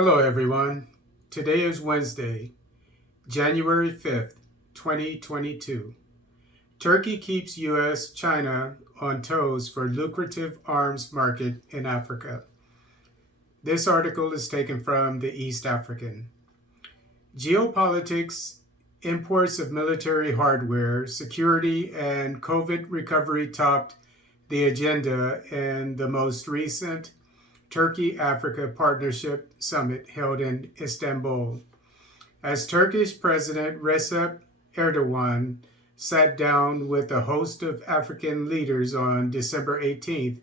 Hello, everyone. Today is Wednesday, January 5th, 2022. Turkey keeps U.S. China on toes for lucrative arms market in Africa. This article is taken from the East African. Geopolitics, imports of military hardware, security, and COVID recovery topped the agenda in the most recent Turkey-Africa Partnership Summit held in Istanbul. As Turkish President Recep Erdogan sat down with a host of African leaders on December 18th,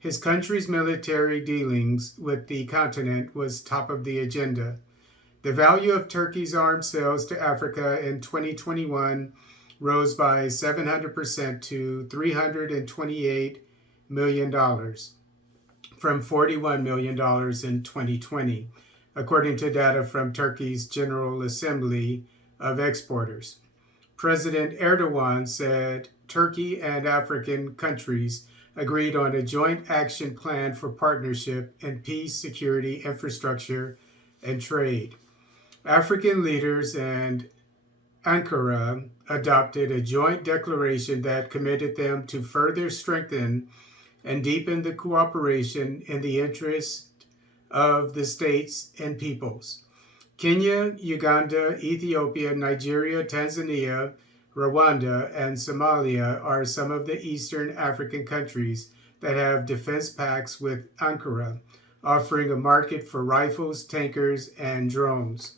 his country's military dealings with the continent was top of the agenda. The value of Turkey's arms sales to Africa in 2021 rose by 700% to $328 million from $41 million in 2020, according to data from Turkey's General Assembly of Exporters. President Erdogan said Turkey and African countries agreed on a joint action plan for partnership in peace, security, infrastructure, and trade. African leaders and Ankara adopted a joint declaration that committed them to further strengthen and deepen the cooperation in the interest of the states and peoples. Kenya, Uganda, Ethiopia, Nigeria, Tanzania, Rwanda, and Somalia are some of the Eastern African countries that have defense pacts with Ankara, offering a market for rifles, tankers, and drones.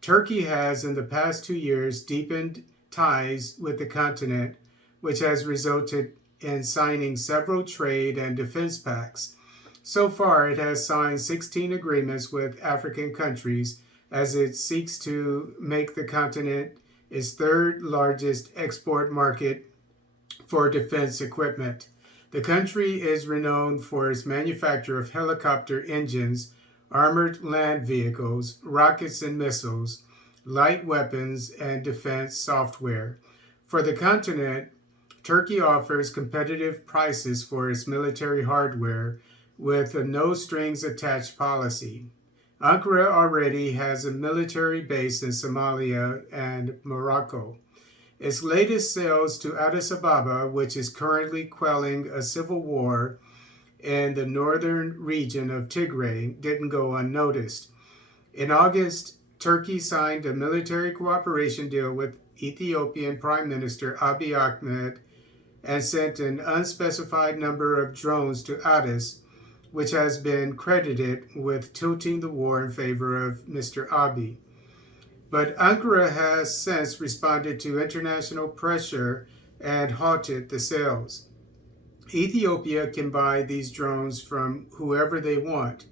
Turkey has, in the past 2 years, deepened ties with the continent, which has resulted in signing several trade and defense pacts. So far, it has signed 16 agreements with African countries as it seeks to make the continent its third largest export market for defense equipment. The country is renowned for its manufacture of helicopter engines, armored land vehicles, rockets and missiles, light weapons, and defense software. For the continent, Turkey offers competitive prices for its military hardware with a no-strings-attached policy. Ankara already has a military base in Somalia and Morocco. Its latest sales to Addis Ababa, which is currently quelling a civil war in the northern region of Tigray, didn't go unnoticed. In August, Turkey signed a military cooperation deal with Ethiopian Prime Minister Abiy Ahmed and sent an unspecified number of drones to Addis, which has been credited with tilting the war in favor of Mr. Abiy. But Ankara has since responded to international pressure and halted the sales. Ethiopia can buy these drones from whoever they want.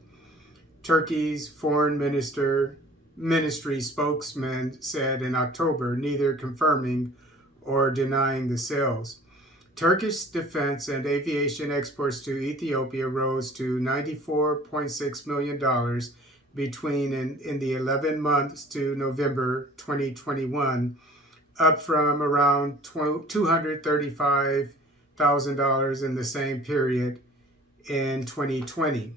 Turkey's foreign ministry spokesman said in October, neither confirming or denying the sales. Turkish defense and aviation exports to Ethiopia rose to $94.6 million between in the 11 months to November 2021, up from around $235,000 in the same period in 2020.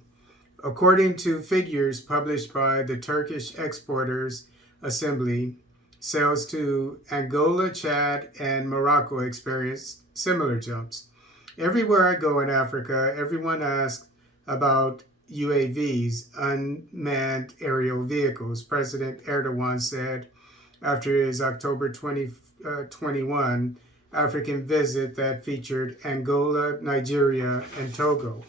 According to figures published by the Turkish Exporters Assembly, sales to Angola, Chad, and Morocco experienced similar jumps. Everywhere I go in Africa, everyone asks about UAVs, unmanned aerial vehicles, President Erdogan said after his October 2021 African visit that featured Angola, Nigeria, and Togo.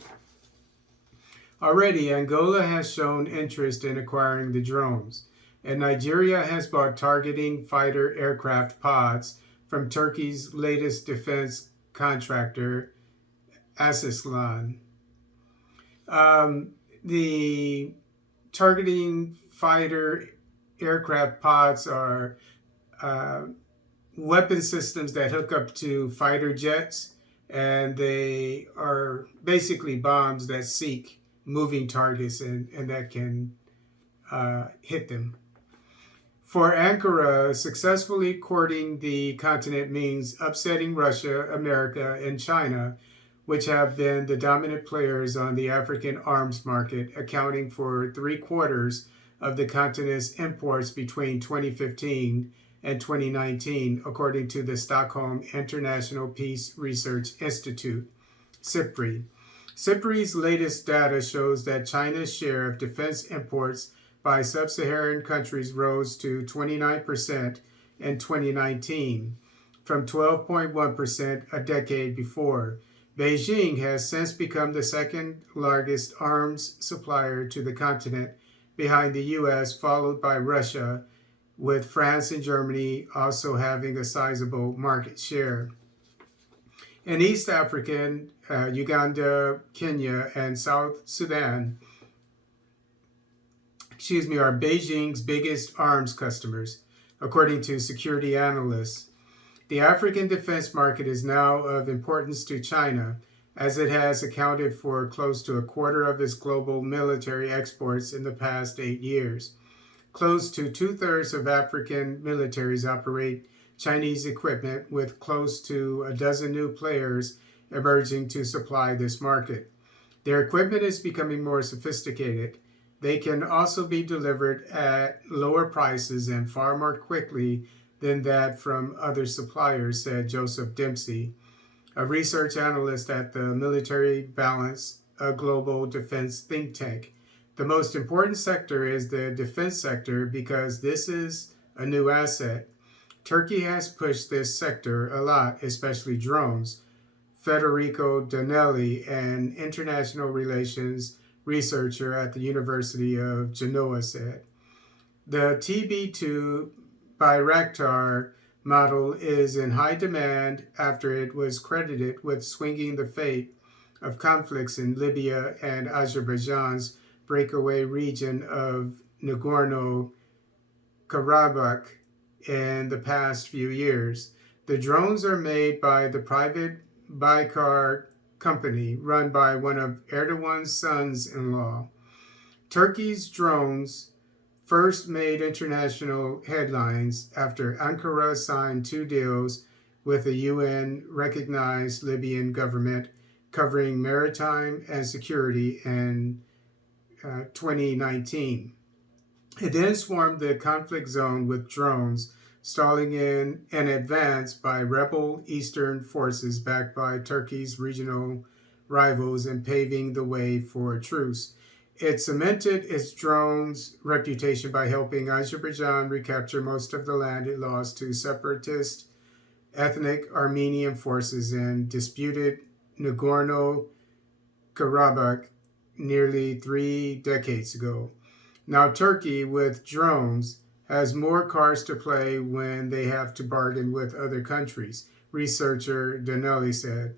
Already, Angola has shown interest in acquiring the drones, and Nigeria has bought targeting fighter aircraft pods from Turkey's latest defense contractor, Aselsan. The targeting fighter aircraft pods are weapon systems that hook up to fighter jets, and they are basically bombs that seek moving targets and that can hit them. For Ankara, successfully courting the continent means upsetting Russia, America, and China, which have been the dominant players on the African arms market, accounting for 3/4 of the continent's imports between 2015 and 2019, according to the Stockholm International Peace Research Institute, SIPRI. SIPRI's latest data shows that China's share of defense imports by sub-Saharan countries rose to 29% in 2019, from 12.1% a decade before. Beijing has since become the second largest arms supplier to the continent, behind the US, followed by Russia, with France and Germany also having a sizable market share. In East Africa, Uganda, Kenya, and South Sudan, are Beijing's biggest arms customers, according to security analysts. The African defense market is now of importance to China, as it has accounted for close to 1/4 of its global military exports in the past 8 years. Close to 2/3 of African militaries operate Chinese equipment, with close to a dozen new players emerging to supply this market. Their equipment is becoming more sophisticated. They can also be delivered at lower prices and far more quickly than that from other suppliers, said Joseph Dempsey, a research analyst at the Military Balance, a global defense think tank. The most important sector is the defense sector because this is a new asset. Turkey has pushed this sector a lot, especially drones, Federico Donelli, an international relations researcher at the University of Genoa, said. The TB2 Bayraktar model is in high demand after it was credited with swinging the fate of conflicts in Libya and Azerbaijan's breakaway region of Nagorno-Karabakh in the past few years. The drones are made by the private Baykar company run by one of Erdogan's sons-in-law. Turkey's drones first made international headlines after Ankara signed 2 deals with the UN-recognized Libyan government covering maritime and security in 2019. It then swarmed the conflict zone with drones, stalling in an advance by rebel eastern forces backed by Turkey's regional rivals and paving the way for a truce. It cemented its drones' reputation by helping Azerbaijan recapture most of the land it lost to separatist ethnic Armenian forces in disputed Nagorno-Karabakh nearly 3 decades ago. Now Turkey, with drones, has more cards to play when they have to bargain with other countries, researcher Donelli said.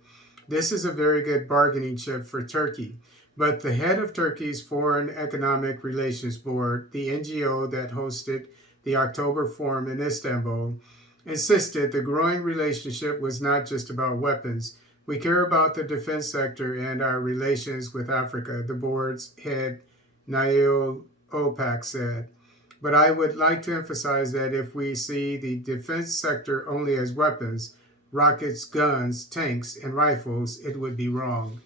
This is a very good bargaining chip for Turkey. But the head of Turkey's Foreign Economic Relations Board, the NGO that hosted the October Forum in Istanbul, insisted the growing relationship was not just about weapons. We care about the defense sector and our relations with Africa, the board's head, Nail Opak, said. But I would like to emphasize that if we see the defense sector only as weapons, rockets, guns, tanks, and rifles, it would be wrong.